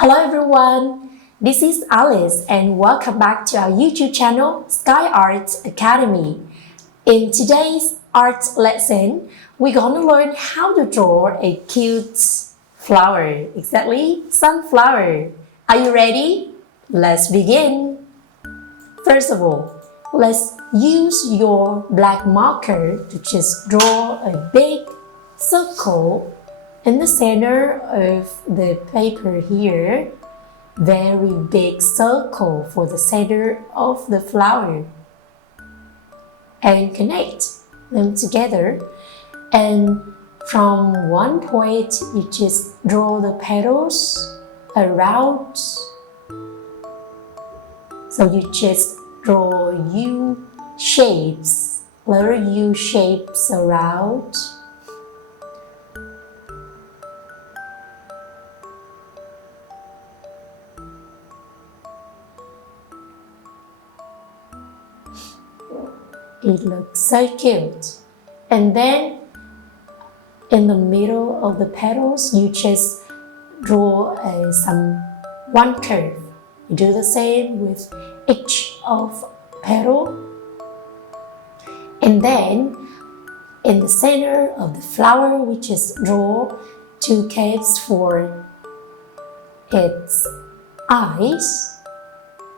Hello everyone, this is Alice and welcome back to our YouTube channel Sky Arts Academy. In today's art lesson, we're gonna learn how to draw a cute flower, exactly sunflower. Are you ready? Let's begin. First of all, let's use your black marker to just draw a big circle in the center of the paper here. Very big circle for the center of the flower. And connect them together. And from one point, you just draw the petals around. So you just draw U shapes, little U shapes around. It looks so cute. And then in the middle of the petals, you just draw one curve. You do the same with each of petal. And then in the center of the flower, we just draw two caves for its eyes,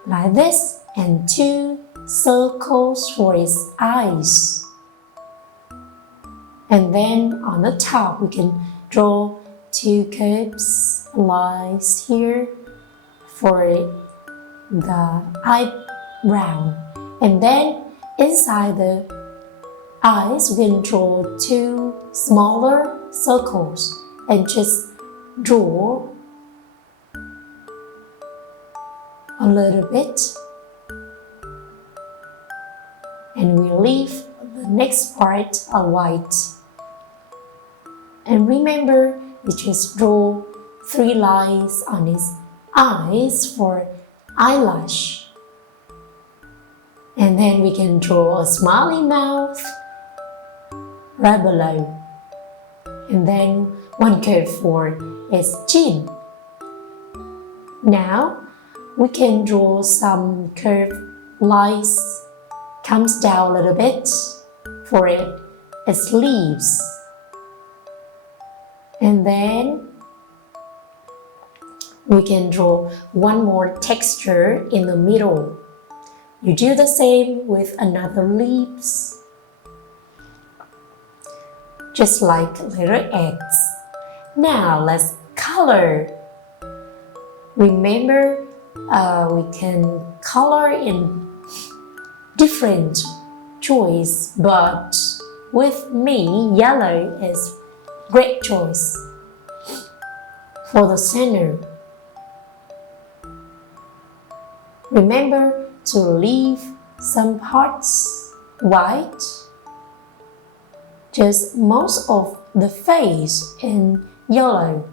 like this, and two circles for its eyes. And then on the top, we can draw two curves, lines here for the eyebrow. And then inside the eyes, we can draw two smaller circles and just draw a little bit. And we leave the next part white. And remember, we just draw three lines on his eyes for eyelash. And then we can draw a smiley mouth right below. And then one curve for his chin. Now, we can draw some curved lines comes down a little bit for its leaves. And then we can draw one more texture in the middle. You do the same with another leaves, just like little eggs. Now let's color. Remember, we can color in different choice, but with me, yellow is great choice. For the center, remember to leave some parts white, just most of the face in yellow.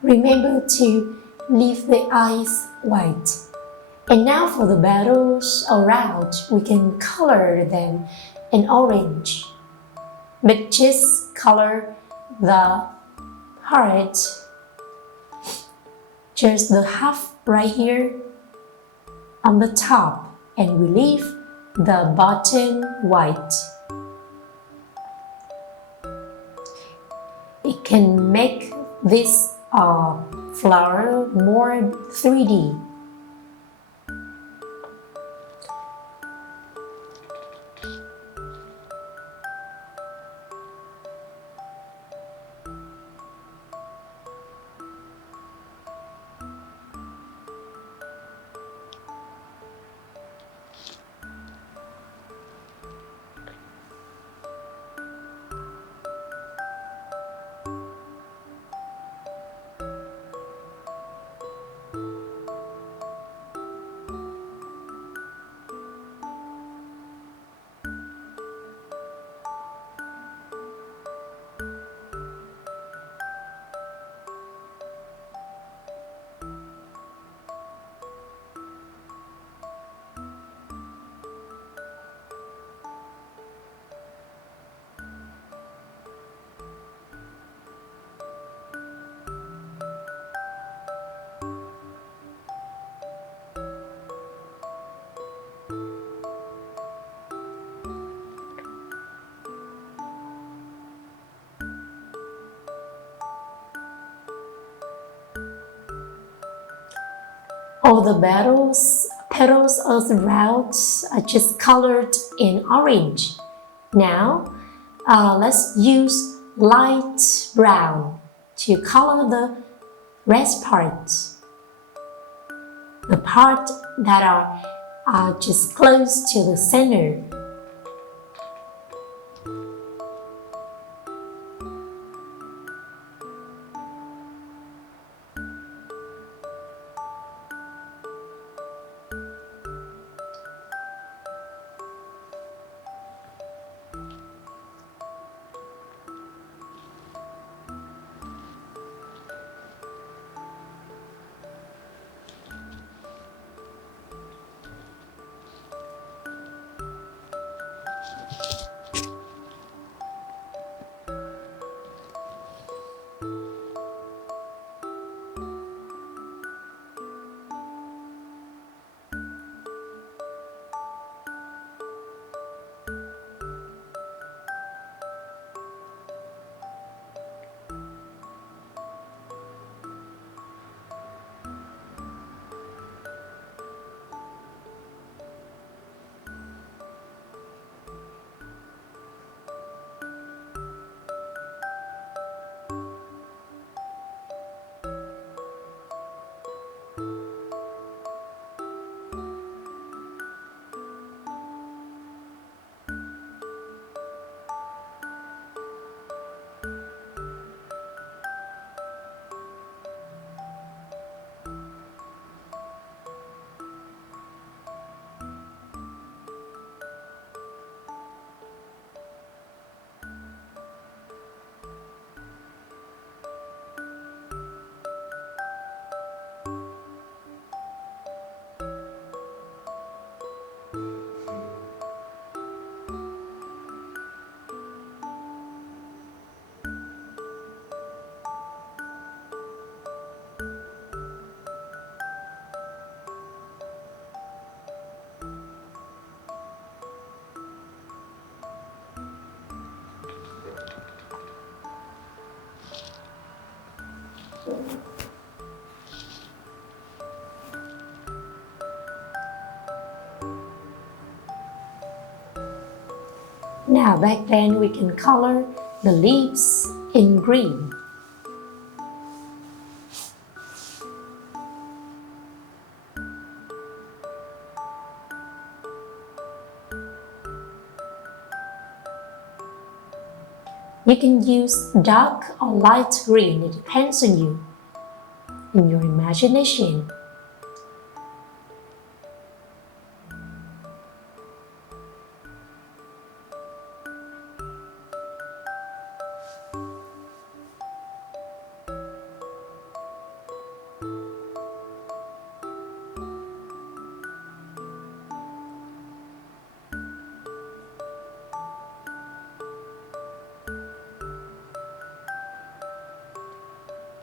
Remember to leave the eyes white. And now for the petals around, we can color them in orange. But just color the heart, just the half right here on the top, and we leave the bottom white. It can make this flower more 3D. All the petals of the roots are just colored in orange. Now, let's use light brown to color the rest parts. The part that are just close to the center. Now back then we can color the leaves in green. You can use dark or light green, it depends on you, in your imagination.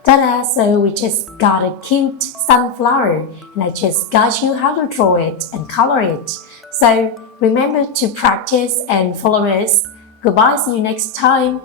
Ta-da! So we just got a cute sunflower and I just got you how to draw it and color it. So remember to practice and follow us. Goodbye, see you next time.